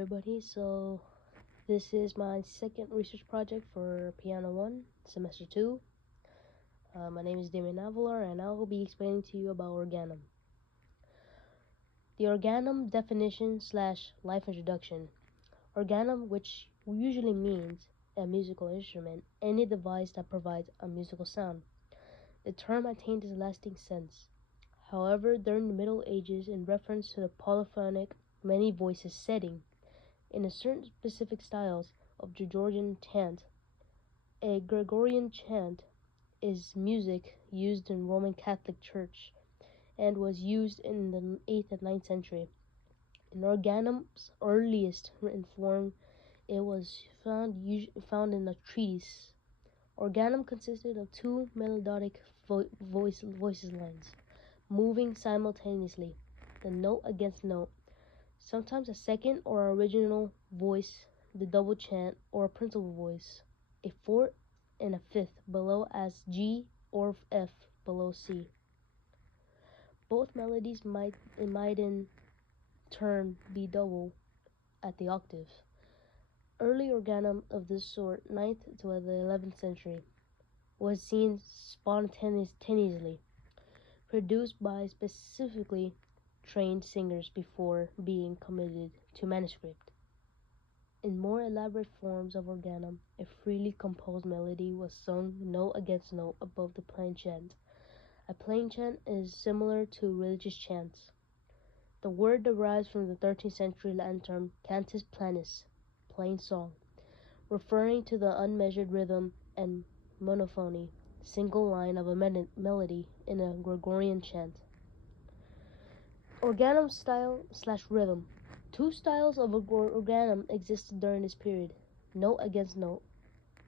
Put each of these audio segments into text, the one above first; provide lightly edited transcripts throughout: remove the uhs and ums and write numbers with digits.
everybody. This is my second research project for Piano 1, Semester 2. My name is Damien Avalar, and I will be explaining to you about Organum. The Organum definition / life introduction. Organum, which usually means a musical instrument, any device that provides a musical sound. The term attained its lasting sense. However, during the Middle Ages, in reference to the polyphonic many voices setting, in a certain specific styles of Gregorian chant. A Gregorian chant is music used in Roman Catholic Church and was used in the 8th and 9th century. In Organum's earliest written form, it was found in a treatise. Organum consisted of two melodic voices lines, moving simultaneously, the note against note. Sometimes a second or original voice, the double chant, or a principal voice, a fourth and a fifth below as G or F below C. Both melodies might in turn be double at the octave. Early organum of this sort, 9th to the 11th century, was seen spontaneously, produced by specifically trained singers before being committed to manuscript. In more elaborate forms of organum, a freely composed melody was sung note against note above the plain chant. A plain chant is similar to religious chants. The word derives from the 13th century Latin term cantus planus, plain song, referring to the unmeasured rhythm and monophony, single line of a melody in a Gregorian chant. Organum style / rhythm. Two styles of organum existed during this period, note against note,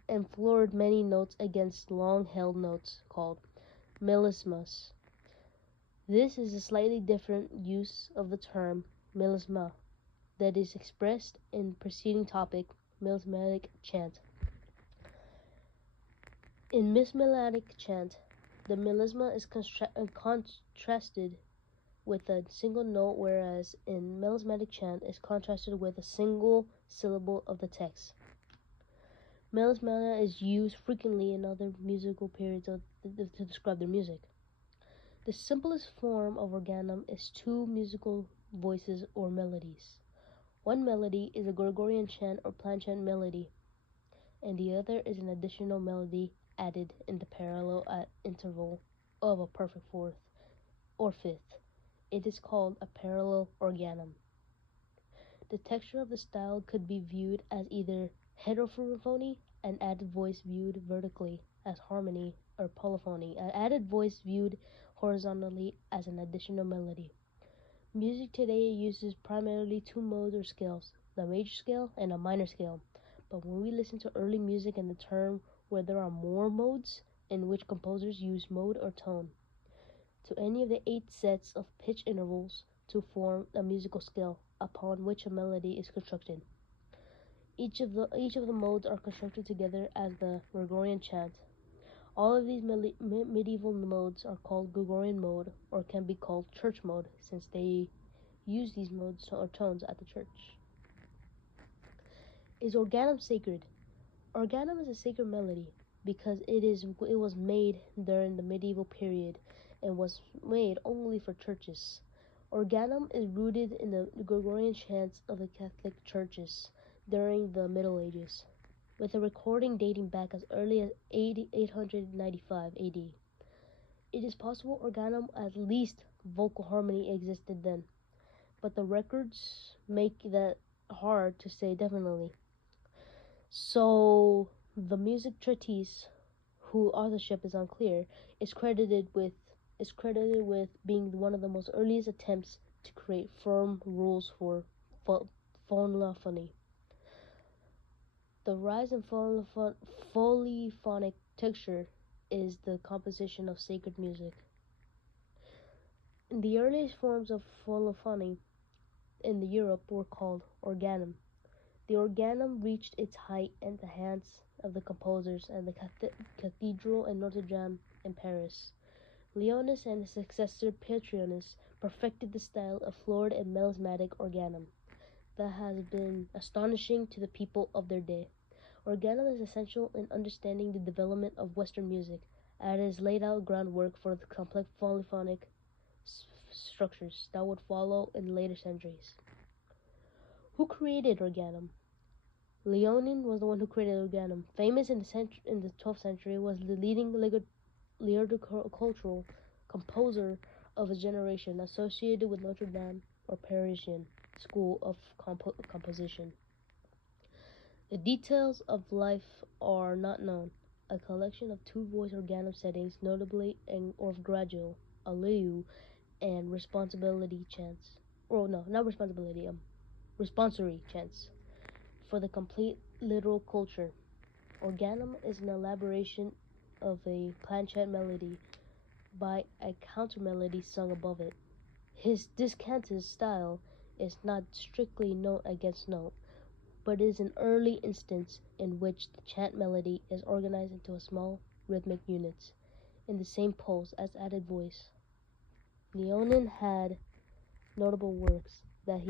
and floored many notes against long-held notes called melismas. This is a slightly different use of the term melisma that is expressed in preceding topic, melismatic chant. In melismatic chant, the melisma is contrasted with a single note, whereas in melismatic chant is contrasted with a single syllable of the text. Melisma is used frequently in other musical periods to describe their music. The simplest form of organum is two musical voices or melodies. One melody is a Gregorian chant or plain chant melody, and the other is an additional melody added in the parallel at interval of a perfect fourth or fifth. It is called a parallel organum. The texture of the style could be viewed as either heterophony, an added voice viewed vertically as harmony, or polyphony, an added voice viewed horizontally as an additional melody. Music today uses primarily two modes or scales, the major scale and a minor scale. But when we listen to early music in the term where there are more modes in which composers use mode or tone to any of the 8 sets of pitch intervals to form a musical scale upon which a melody is constructed. Each of the modes are constructed together as the Gregorian chant. All of these medieval modes are called Gregorian mode or can be called church mode since they use these modes or tones at the church. Is organum sacred? Organum is a sacred melody because it was made during the medieval period and was made only for churches. Organum is rooted in the Gregorian chants of the Catholic churches during the Middle Ages, with a recording dating back as early as 895 AD. It is possible organum, at least vocal harmony, existed then, but the records make that hard to say definitely. So the music treatise, whose authorship is unclear, is credited with being one of the most earliest attempts to create firm rules for phonophony. The rise in polyphonic texture is the composition of sacred music. The earliest forms of polyphony in Europe were called organum. The organum reached its height in the hands of the composers and the cathedral in Notre Dame in Paris. Leonis and his successor Petronius perfected the style of floored and melismatic organum. that has been astonishing to the people of their day. Organum is essential in understanding the development of Western music, as it has laid out groundwork for the complex polyphonic structures that would follow in later centuries. Who created Organum? Leonin was the one who created Organum. Famous in the 12th century, was the leading lyricocultural composer of his generation, associated with Notre Dame or Parisian school of composition. The details of life are not known. A collection of two-voice organum settings, notably or gradual, aleu, and responsibility chants. Oh no, not responsibility. Responsory chants for the complete literal culture. Organum is an elaboration of a planchet melody by a counter-melody sung above it. His discanted style is not strictly note against note, but is an early instance in which the chant melody is organized into small rhythmic units in the same pulse as added voice. Leonin had notable works that he